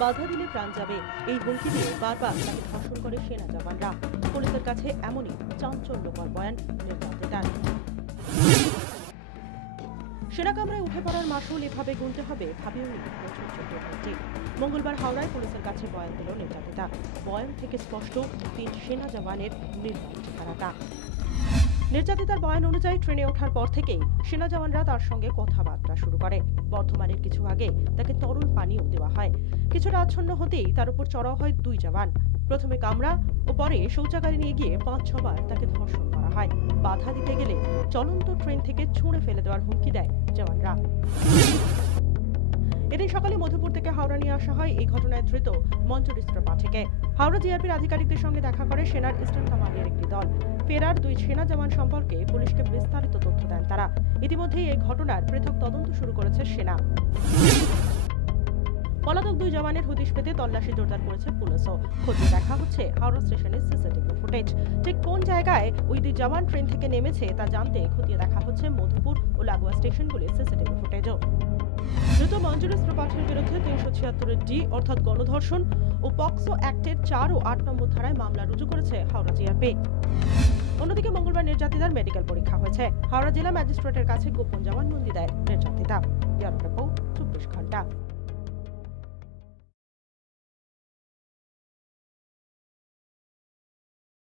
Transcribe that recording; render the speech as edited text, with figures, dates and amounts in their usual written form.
বাধা দিলে প্রাণ যাবে এই হুমকি দিয়ে বারবার তাকে ধর্ষণ করে সেনা জওয়ানরা। পুলিশের কাছে এমনই চাঞ্চল্যকর বয়ান নির্যাতিতার। সেনা কামরায় উঠে পড়ার মাসুল এভাবে গুনতে হবে ভাবেওনি বছর 14 মঙ্গলবার হাওড়ায় পুলিশের কাছে বয়ান দিল নির্যাতিতা। বয়ান থেকে স্পষ্ট 3 সেনা জওয়ানের নির্মম চেহারাটা। নির্যাতিতার বয়ান অনুযায়ী ট্রেনে ওঠার পর থেকেই সেনা জওয়ানরা তার সঙ্গে কথাবার্তা শুরু করে। বর্ধমানের কিছু আগে তাকে তরল পানীয় দেওয়া হয়। কিছুটা আচ্ছন্ন হতেই তার উপর চড়াও হয় 2 জওয়ান। প্রথমে কামরা ও পরে শৌচাগারে নিয়ে গিয়ে 5-6 বার তাকে ধর্ষণ করা হয়। বাধা দিতে গেলে চলন্ত ট্রেন থেকে ছুঁড়ে ফেলে দেওয়ার হুমকি দেয় জওয়ানরা। এদিন সকালে মধুপুর থেকে হাওড়া নিয়ে আসা হয় এই ঘটনায় ধৃত মঞ্জুরি ত্রিপাঠীকে। হাওড়া জিআরপির আধিকারিকদের সঙ্গে দেখা করে সেনার ইস্টার্ন কমান্ডের একটি দল। ফেরার 2 সেনা জওয়ান সম্পর্কে পুলিশকে বিস্তারিত তথ্য দেন তারা। ইতিমধ্যেই এই ঘটনার পৃথক তদন্ত শুরু করেছে সেনা। পলাতক 2 জওয়ানের হদিশ পেতে তল্লাশি জোরদার করেছে পুলিশও। খতিয়ে দেখা হচ্ছে হাওড়া স্টেশনের সিসিটিভি ফুটেজ। ঠিক কোন জায়গায় ওই 2 জওয়ান ট্রেন থেকে নেমেছে তা জানতে খতিয়ে দেখা হচ্ছে মধুপুর ও লাগোয়া স্টেশনগুলির সিসিটিভি ফুটেজও। ধৃত মঞ্জুরি ত্রিপাঠীর বিরুদ্ধে 376 ডি অর্থাৎ গণধর্ষণ ও পক্সো অ্যাক্টের 4 ও 8 নম্বর ধারায় মামলা রুজু করেছে হাওড়া জিআরপি। অন্যদিকে মঙ্গলবার নির্যাতিতার মেডিকেল পরীক্ষা হয়েছে। হাওড়া জেলা ম্যাজিস্ট্রেটের কাছে গোপন জবানবন্দি দেয় নির্যাতিতা। ব্যুরো রিপোর্ট 24 ঘন্টা।